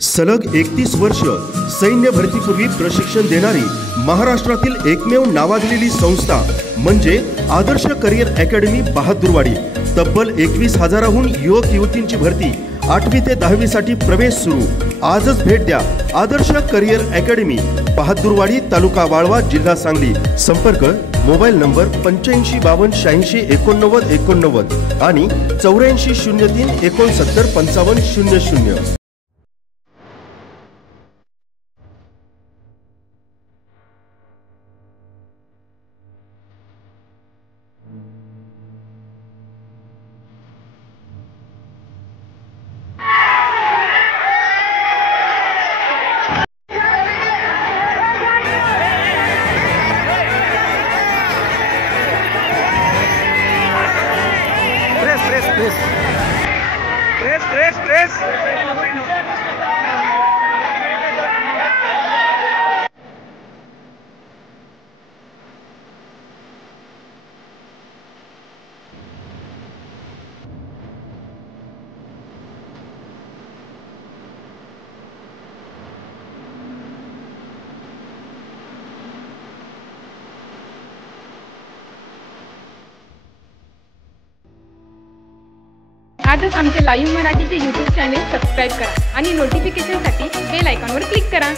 सलग 31 वर्ष सैन्य भरतीपूर्वी प्रशिक्षण देणारी महाराष्ट्रातील एकमेव नावाजलेली संस्था म्हणजे आदर्श करिअर अकॅडमी बहादुरवाडी। तब्बल 21,000हून युवक युवतींची भरती 8वी ते 10वी साठी प्रवेश सुरू। आजच भेट द्या आदर्श करिअर अकॅडमी, बहादुरवाडी, तालुका वाळवा, जिल्हा सांगली। संपर्क मोबाईल नंबर 8552868989 आणि 8403695500। Press. आजच आमचे लाईव्ह मराठीचे YouTube चॅनल सबस्क्राइब करा आणि नोटिफिकेशनसाठी बेल आयकॉनवर क्लिक करा।